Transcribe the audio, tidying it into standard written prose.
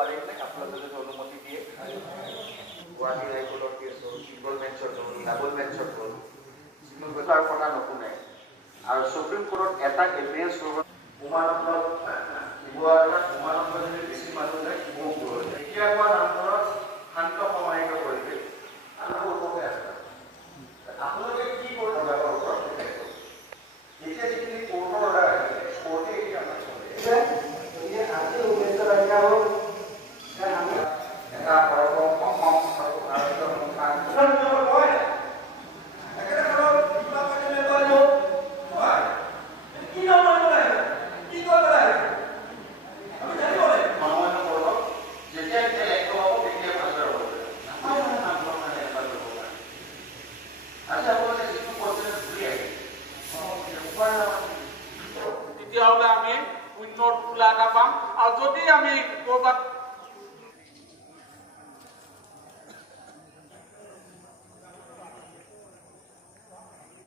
পাৰিম নে আপোনালোকে যদি অনুমতি দিয়ে গুৱাহাটী হাইকোৰ্টৰ কেছ হ'ল ছিংগল বেঞ্চত হ'ল ডাবল বেঞ্চত হ'ল ছিংগল বেঞ্চৰ কথা নুশুনে আৰু সুপ্ৰিম কোৰ্টত এটা এপিয়াৰেঞ্চ কৰিব উমানন্দত শিৱসাগৰত